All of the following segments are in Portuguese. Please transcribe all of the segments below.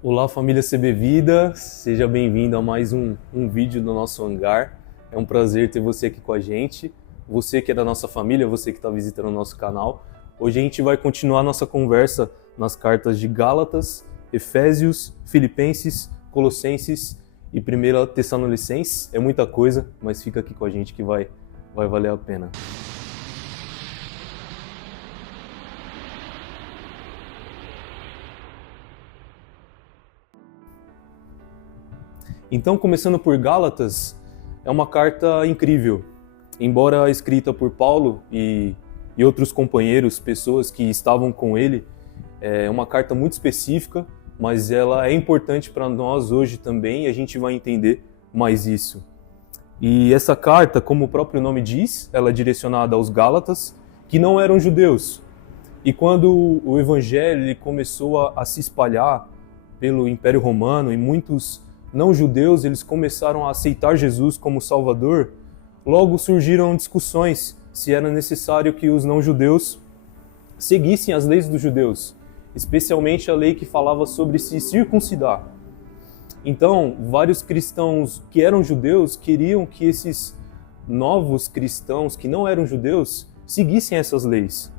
Olá, família CB Vida, seja bem-vindo a mais um vídeo do nosso hangar. É um prazer ter você aqui com a gente, você que é da nossa família, você que está visitando o nosso canal. Hoje a gente vai continuar nossa conversa nas cartas de Gálatas, Efésios, Filipenses, Colossenses e 1 Tessalonicenses. É muita coisa, mas fica aqui com a gente que vai valer a pena. Então, começando por Gálatas, é uma carta incrível. Embora escrita por Paulo e outros companheiros, pessoas que estavam com ele, é uma carta muito específica, mas ela é importante para nós hoje também e a gente vai entender mais isso. E essa carta, como o próprio nome diz, ela é direcionada aos Gálatas, que não eram judeus. E quando o evangelho ele começou a se espalhar pelo Império Romano e muitos não-judeus eles começaram a aceitar Jesus como Salvador, logo surgiram discussões se era necessário que os não-judeus seguissem as leis dos judeus, especialmente a lei que falava sobre se circuncidar. Então, vários cristãos que eram judeus queriam que esses novos cristãos que não eram judeus seguissem essas leis.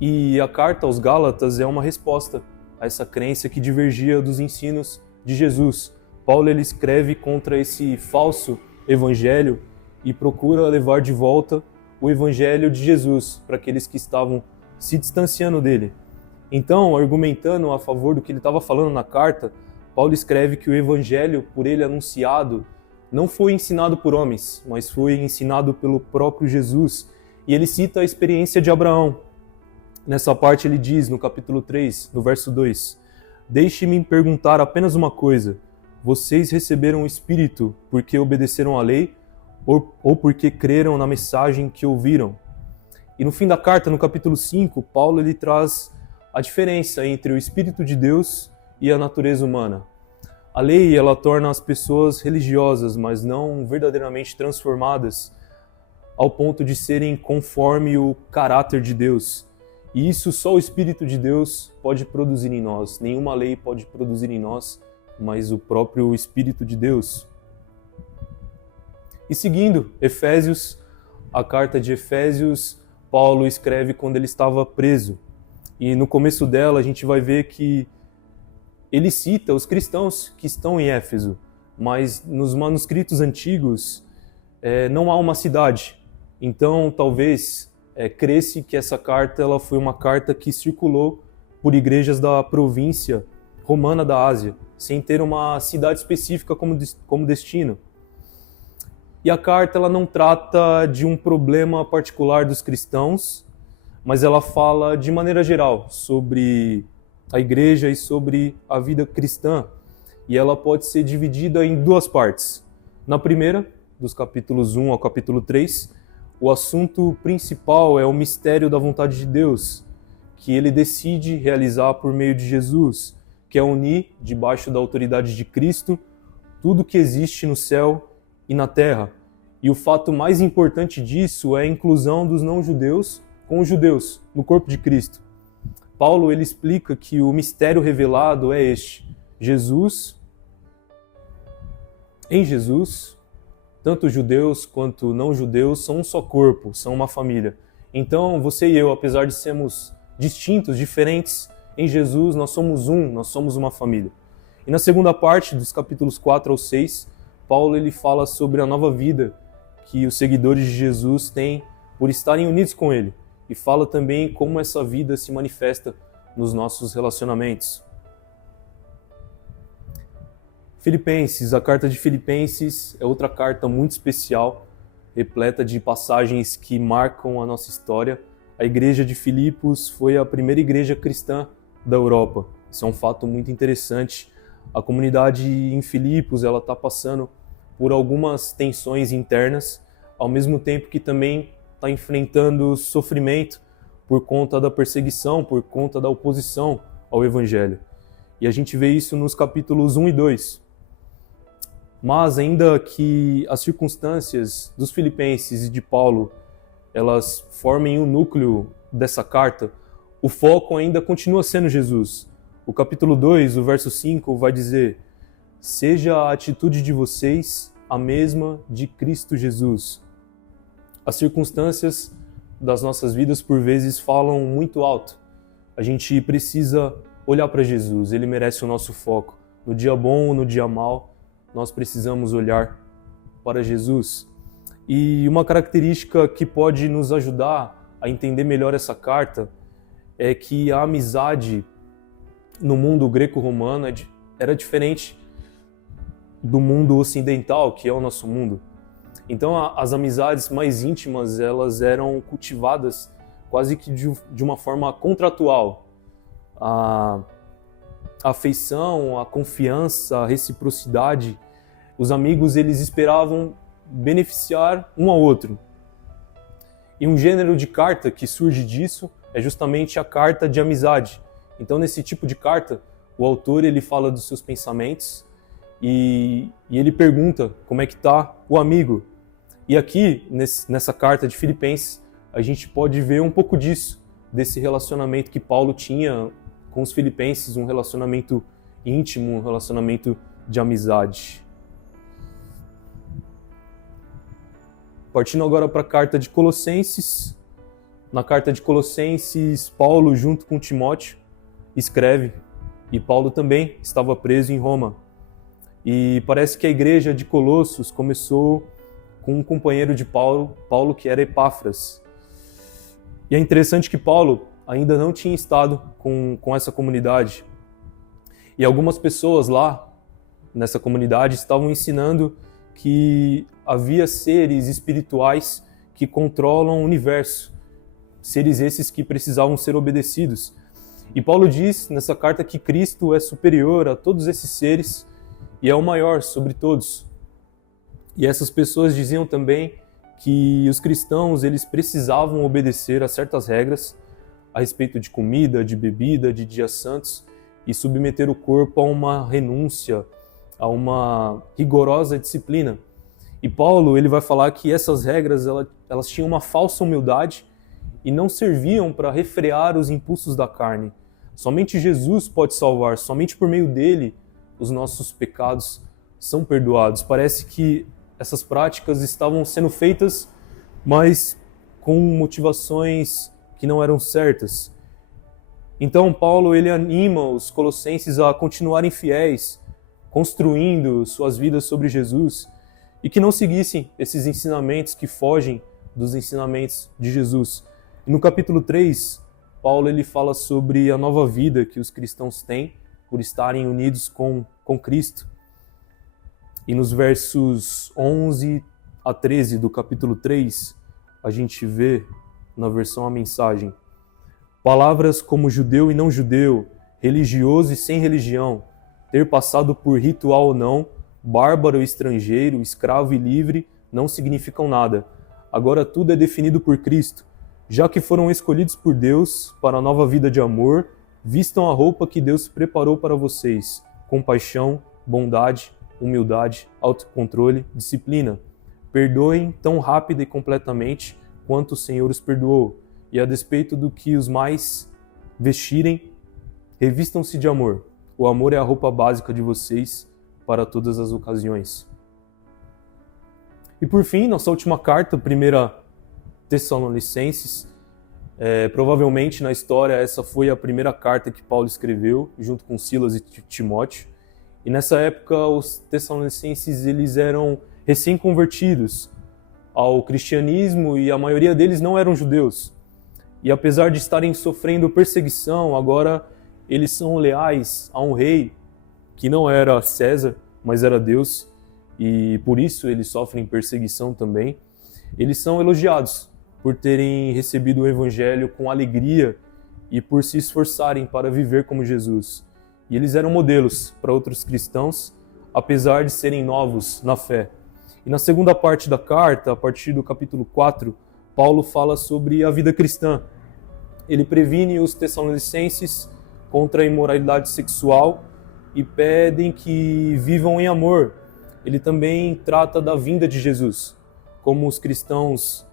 E a carta aos Gálatas é uma resposta a essa crença que divergia dos ensinos de Jesus. Paulo ele escreve contra esse falso evangelho e procura levar de volta o evangelho de Jesus para aqueles que estavam se distanciando dele. Então, argumentando a favor do que ele estava falando na carta, Paulo escreve que o evangelho por ele anunciado não foi ensinado por homens, mas foi ensinado pelo próprio Jesus. E ele cita a experiência de Abraão. Nessa parte ele diz, no capítulo 3, no verso 2, "Deixe-me perguntar apenas uma coisa. Vocês receberam o Espírito porque obedeceram à lei ou porque creram na mensagem que ouviram?" E no fim da carta, no capítulo 5, Paulo ele traz a diferença entre o Espírito de Deus e a natureza humana. A lei ela torna as pessoas religiosas, mas não verdadeiramente transformadas ao ponto de serem conforme o caráter de Deus. E isso só o Espírito de Deus pode produzir em nós. Nenhuma lei pode produzir em nós, mas o próprio Espírito de Deus. E seguindo Efésios, a carta de Efésios, Paulo escreve quando ele estava preso. E no começo dela a gente vai ver que ele cita os cristãos que estão em Éfeso, mas nos manuscritos antigos não há uma cidade. Então talvez cresce que essa carta ela foi uma carta que circulou por igrejas da província romana da Ásia, sem ter uma cidade específica como destino. E a carta ela não trata de um problema particular dos cristãos, mas ela fala de maneira geral sobre a igreja e sobre a vida cristã. E ela pode ser dividida em duas partes. Na primeira, dos capítulos 1 ao capítulo 3, o assunto principal é o mistério da vontade de Deus, que ele decide realizar por meio de Jesus, que é unir, debaixo da autoridade de Cristo, tudo que existe no céu e na terra. E o fato mais importante disso é a inclusão dos não-judeus com os judeus no corpo de Cristo. Paulo ele explica que o mistério revelado é este: em Jesus, tanto judeus quanto não-judeus são um só corpo, são uma família. Então, você e eu, apesar de sermos distintos, diferentes, em Jesus nós somos nós somos uma família. E na segunda parte, dos capítulos 4 ao 6, Paulo ele fala sobre a nova vida que os seguidores de Jesus têm por estarem unidos com ele. E fala também como essa vida se manifesta nos nossos relacionamentos. Filipenses, a carta de Filipenses é outra carta muito especial, repleta de passagens que marcam a nossa história. A igreja de Filipos foi a primeira igreja cristã da Europa. Isso é um fato muito interessante. A comunidade em Filipos ela está passando por algumas tensões internas, ao mesmo tempo que também está enfrentando sofrimento por conta da perseguição, por conta da oposição ao Evangelho. E a gente vê isso nos capítulos 1 e 2. Mas ainda que as circunstâncias dos filipenses e de Paulo elas formem o núcleo dessa carta, o foco ainda continua sendo Jesus. O capítulo 2, o verso 5, vai dizer: seja a atitude de vocês a mesma de Cristo Jesus. As circunstâncias das nossas vidas, por vezes, falam muito alto. A gente precisa olhar para Jesus, Ele merece o nosso foco. No dia bom ou no dia mau, nós precisamos olhar para Jesus. E uma característica que pode nos ajudar a entender melhor essa carta é que a amizade no mundo greco-romano era diferente do mundo ocidental, que é o nosso mundo. Então, as amizades mais íntimas, elas eram cultivadas quase que de uma forma contratual. A afeição, a confiança, a reciprocidade, os amigos, eles esperavam beneficiar um ao outro. E um gênero de carta que surge disso é justamente a carta de amizade. Então, nesse tipo de carta, o autor ele fala dos seus pensamentos e ele pergunta como é que está o amigo. E aqui, nessa carta de Filipenses, a gente pode ver um pouco disso, desse relacionamento que Paulo tinha com os filipenses, um relacionamento íntimo, um relacionamento de amizade. Partindo agora para a carta de Colossenses. Na carta de Colossenses, Paulo, junto com Timóteo, escreve, e Paulo também estava preso em Roma. E parece que a igreja de Colossos começou com um companheiro de Paulo que era Epáfras. E é interessante que Paulo ainda não tinha estado com essa comunidade. E algumas pessoas lá, nessa comunidade, estavam ensinando que havia seres espirituais que controlam o universo. Seres esses que precisavam ser obedecidos. E Paulo diz nessa carta que Cristo é superior a todos esses seres e é o maior sobre todos. E essas pessoas diziam também que os cristãos eles precisavam obedecer a certas regras a respeito de comida, de bebida, de dias santos e submeter o corpo a uma renúncia, a uma rigorosa disciplina. E Paulo ele vai falar que essas regras elas tinham uma falsa humildade e não serviam para refrear os impulsos da carne. Somente Jesus pode salvar, somente por meio dele os nossos pecados são perdoados. Parece que essas práticas estavam sendo feitas, mas com motivações que não eram certas. Então Paulo ele anima os colossenses a continuarem fiéis, construindo suas vidas sobre Jesus e que não seguissem esses ensinamentos que fogem dos ensinamentos de Jesus. E no capítulo 3, Paulo ele fala sobre a nova vida que os cristãos têm por estarem unidos com Cristo. E nos versos 11 a 13 do capítulo 3, a gente vê na versão A Mensagem: palavras como judeu e não judeu, religioso e sem religião, ter passado por ritual ou não, bárbaro e estrangeiro, escravo e livre, não significam nada. Agora tudo é definido por Cristo. Já que foram escolhidos por Deus para a nova vida de amor, vistam a roupa que Deus preparou para vocês: compaixão, bondade, humildade, autocontrole, disciplina. Perdoem tão rápida e completamente quanto o Senhor os perdoou. E a despeito do que os mais vestirem, revistam-se de amor. O amor é a roupa básica de vocês para todas as ocasiões. E por fim, nossa última carta, 1 Tessalonicenses. Provavelmente na história essa foi a primeira carta que Paulo escreveu, junto com Silas e Timóteo. E nessa época os tessalonicenses eles eram recém-convertidos ao cristianismo e a maioria deles não eram judeus. E apesar de estarem sofrendo perseguição, agora eles são leais a um rei que não era César, mas era Deus, e por isso eles sofrem perseguição também. Eles são elogiados por terem recebido o evangelho com alegria e por se esforçarem para viver como Jesus. E eles eram modelos para outros cristãos, apesar de serem novos na fé. E na segunda parte da carta, a partir do capítulo 4, Paulo fala sobre a vida cristã. Ele previne os tessalonicenses contra a imoralidade sexual e pedem que vivam em amor. Ele também trata da vinda de Jesus, como os cristãos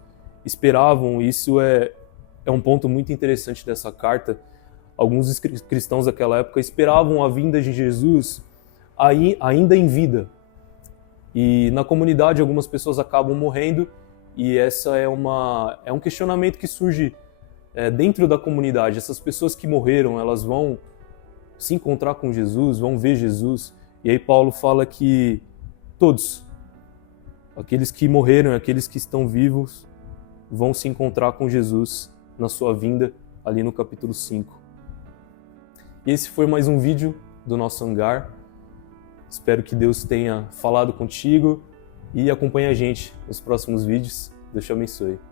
esperavam. Isso é um ponto muito interessante dessa carta. alguns cristãos daquela época esperavam a vinda de Jesus ainda em vida. E na comunidade algumas pessoas acabam morrendo, e essa é um questionamento que surge dentro da comunidade. Essas pessoas que morreram, elas vão se encontrar com Jesus, vão ver Jesus. E aí Paulo fala que todos, aqueles que morreram e aqueles que estão vivos, vão se encontrar com Jesus na sua vinda, ali no capítulo 5. E esse foi mais um vídeo do nosso hangar. Espero que Deus tenha falado contigo e acompanhe a gente nos próximos vídeos. Deus te abençoe.